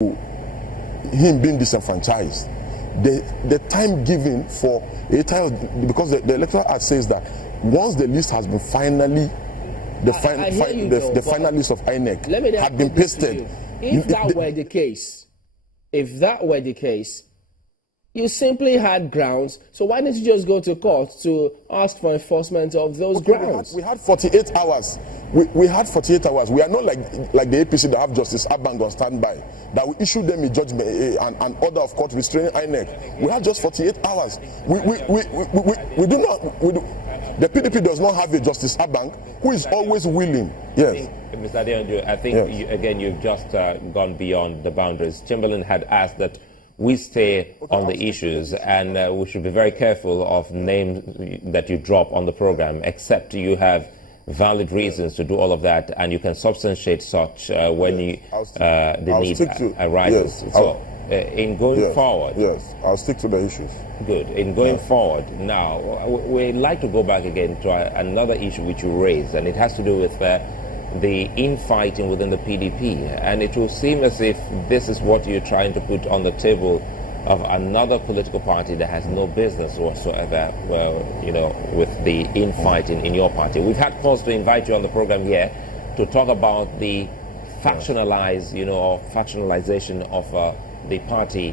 him being disenfranchised, the time given for a time, because the Electoral Act says that once the list has been finally, the final list of INEC had been pasted. If that were the case, you simply had grounds. So why didn't you just go to court to ask for enforcement of those grounds? We had 48 hours. We had 48 hours. We are not like the APC that have Justice Abang on standby, that we issue them a judgment, an order of court restraining INEC. We had just 48 hours. We do not. The PDP does not have a Justice Abang who is always willing. Yes. Mr. Adeyanju, I think you've just gone beyond the boundaries. Chamberlain had asked that we stay on the issues, and we should be very careful of names that you drop on the program, except you have valid reasons to do all of that, and you can substantiate such when the need arises. Yes, so, in going forward... Yes, I'll stick to the issues. Good. In going forward, now, we'd like to go back again to another issue which you raised, and it has to do with the infighting within the PDP, and it will seem as if this is what you're trying to put on the table of another political party that has no business whatsoever, with the infighting in your party. We've had cause to invite you on the program here to talk about the factionalization of the party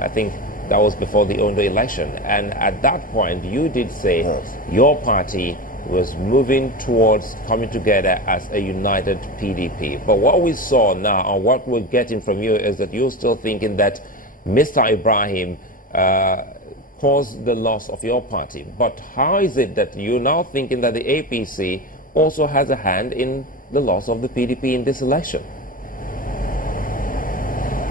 I think that was before the Ondo election, and at that point you did say your party was moving towards coming together as a united PDP. But what we saw now and what we're getting from you is that you're still thinking that Mr. Ibrahim caused the loss of your party. But how is it that you're now thinking that the APC also has a hand in the loss of the PDP in this election?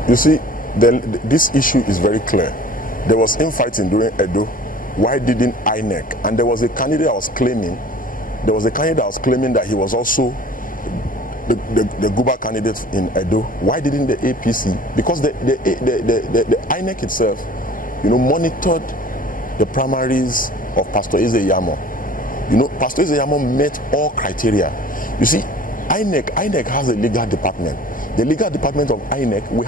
You see, this issue is very clear. There was infighting during Edo. Why didn't INEC? And there was a candidate that was claiming that he was also the Guba candidate in Edo. Why didn't the APC? Because the INEC itself, monitored the primaries of Pastor Eze Yamo. Pastor Eze Yamo met all criteria. You see, INEC has a legal department. The legal department of INEC, we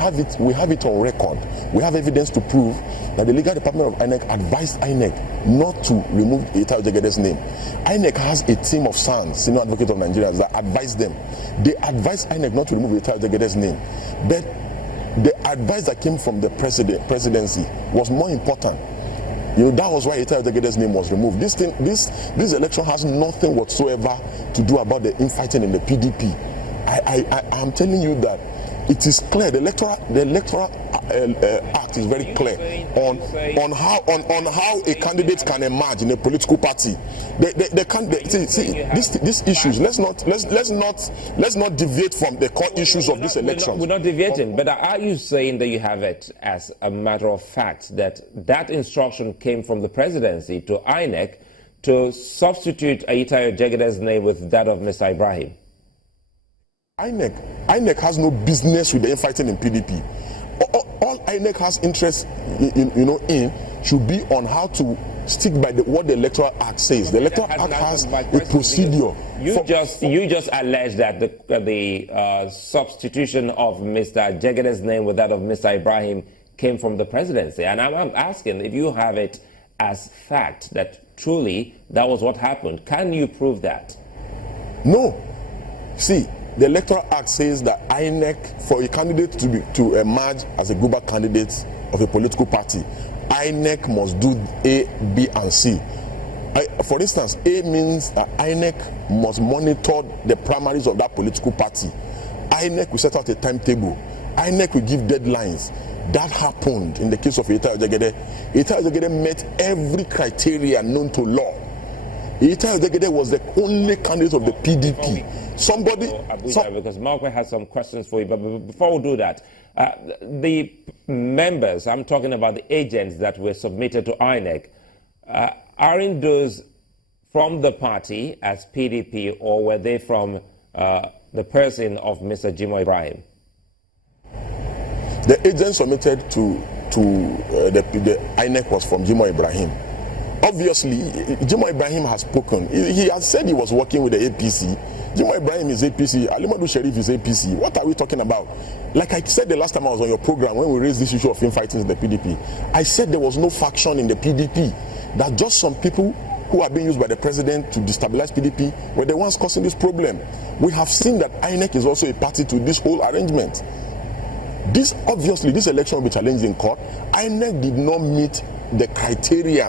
have it on record. We have evidence to prove that the legal department of INEC advised INEC not to remove Ita Ojegede's name. INEC has a team of SANs, Senior Advocate of Nigerians, that advised them. They advised INEC not to remove Ita Ojegede's name. But the advice that came from the presidency was more important. That was why Ita Ojegede's name was removed. This election has nothing whatsoever to do about the infighting in the PDP. I'm telling you that it is clear. The electoral act is very clear on how a candidate can emerge in a political party. These issues. Let's not deviate from the core issues of this election. We're not deviating, but are you saying that you have it as a matter of fact that instruction came from the presidency to INEC to substitute Aitayo Jegede's name with that of Mr. Ibrahim? INEC has no business with the infighting in PDP. All INEC has interest in should be on how to stick by what the Electoral Act says. The Electoral Act has a procedure. You just alleged that the substitution of Mr. Jegede's name with that of Mr. Ibrahim came from the presidency, and I'm asking if you have it as fact that truly that was what happened. Can you prove that? No. See, the Electoral Act says that INEC, for a candidate to emerge as a Guba candidate of a political party, INEC must do A, B, and C. For instance, A means that INEC must monitor the primaries of that political party. INEC will set out a timetable. INEC will give deadlines. That happened in the case of Ita Ojegede. Ita Ojegede met every criteria known to law. Ita Ojegede was the only candidate of the PDP. Because Malcolm has some questions for you, but before we do that, the members, I'm talking about the agents that were submitted to INEC, aren't those from the party as PDP, or were they from the person of Mr. Jimo Ibrahim? The agent submitted to the INEC was from Jimo Ibrahim. Obviously, Jimo Ibrahim has spoken. He has said he was working with the APC. Jimo Ibrahim is APC, Alimadu Sheriff is APC. What are we talking about? Like I said the last time I was on your program when we raised this issue of infighting in the PDP, I said there was no faction in the PDP, that just some people who are being used by the president to destabilize PDP were the ones causing this problem. We have seen that INEC is also a party to this whole arrangement. This election will be challenged in court. INEC did not meet the criteria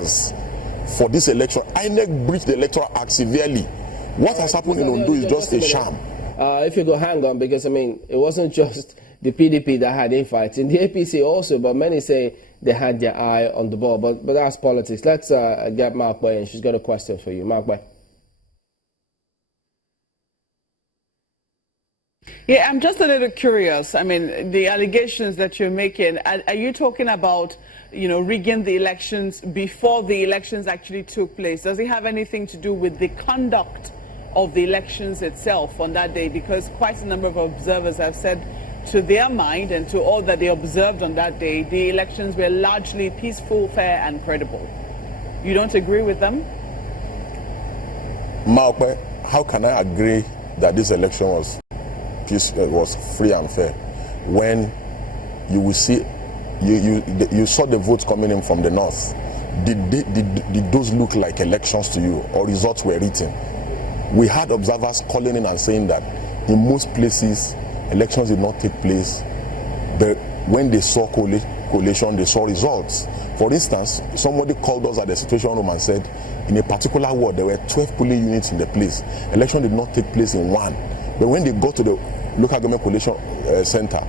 for this election. INEC breached the Electoral Act severely. What has happened in Ondo is just a sham. If you go, hang on, because I mean, it wasn't just the PDP that had infights, in the APC also, but many say they had their eye on the ball. But that's politics. Let's get Mark Boy, and she's got a question for you. Mark Boy. Yeah, I'm just a little curious. I mean, the allegations that you're making, are you talking about, rigging the elections before the elections actually took place? Does it have anything to do with the conduct of the elections itself on that day? Because quite a number of observers have said, to their mind and to all that they observed on that day, the elections were largely peaceful, fair, and credible. You don't agree with them? Maokwe, how can I agree that this election was free and fair when you will see you saw the votes coming in from the north? Did those look like elections to you, or results were written? We had observers calling in and saying that in most places elections did not take place, but when they saw collation, they saw results. For instance, somebody called us at the situation room and said, in a particular ward, there were 12 polling units in the place. Election did not take place in one. But when they got to the local government collation center,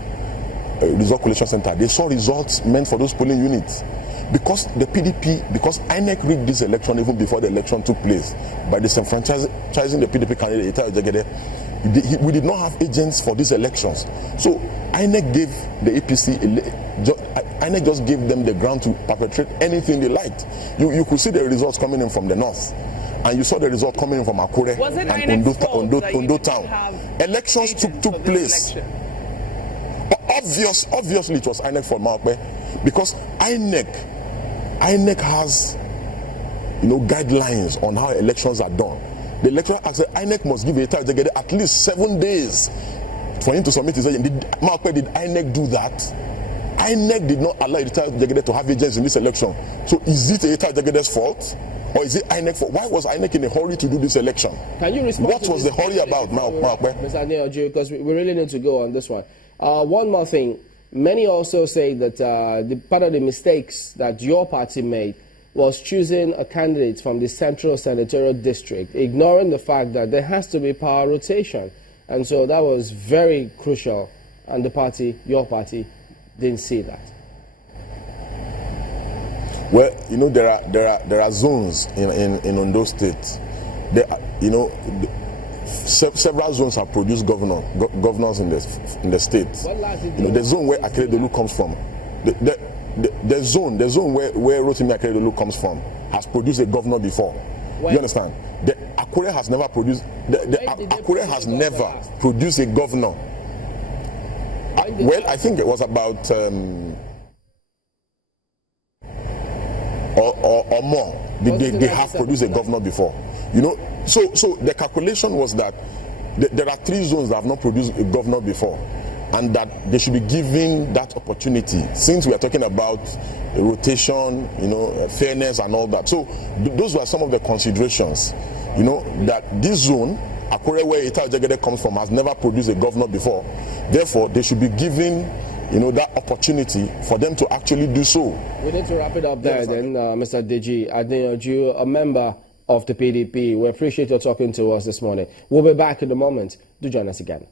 result collation center, they saw results meant for those polling units. Because INEC rigged this election even before the election took place by disenfranchising the PDP candidate, Ita Ejegede, we did not have agents for these elections. So INEC gave the APC, INEC just gave them the ground to perpetrate anything they liked. You could see the results coming in from the north, and you saw the result coming in from Akure and Ondo town. Elections took place. Obviously it was INEC for Maokbe, because INEC has guidelines on how elections are done. The Electoral Act said INEC must give Ita Ejegede at least 7 days for him to submit his agent. Did INEC do that? INEC did not allow Ita Ejegede to have agents in this election. So is it Ita Ejegede's fault? Or is it INEC fault? Why was INEC in a hurry to do this election? Can you respond? What was the hurry about, Maokwe? Mr. Adeoju, because we really need to go on this one. One more thing. Many also say that part of the mistakes that your party made was choosing a candidate from the Central Senatorial District, ignoring the fact that there has to be power rotation. And so that was very crucial, and your party, didn't see that. Well, there are zones in Ondo State. Several zones have produced governors in the state. The zone where Akeredolu comes from, the zone where Rotimi Akeredolu comes from has produced a governor before. You understand? The Akure has never produced. Akure has never produced a governor. Well, I think it was about or more. They have produced a governor before. So the calculation was that there are 3 zones that have not produced a governor before, and that they should be given that opportunity, since we are talking about rotation, fairness and all that. So those were some of the considerations, that this zone, Akure, where Ita Ejegede comes from, has never produced a governor before. Therefore, they should be given that opportunity for them to actually do so. We need to wrap it up there then, Mr. Deji Adeoju, a member of the PDP. We appreciate your talking to us this morning. We'll be back in a moment. Do join us again.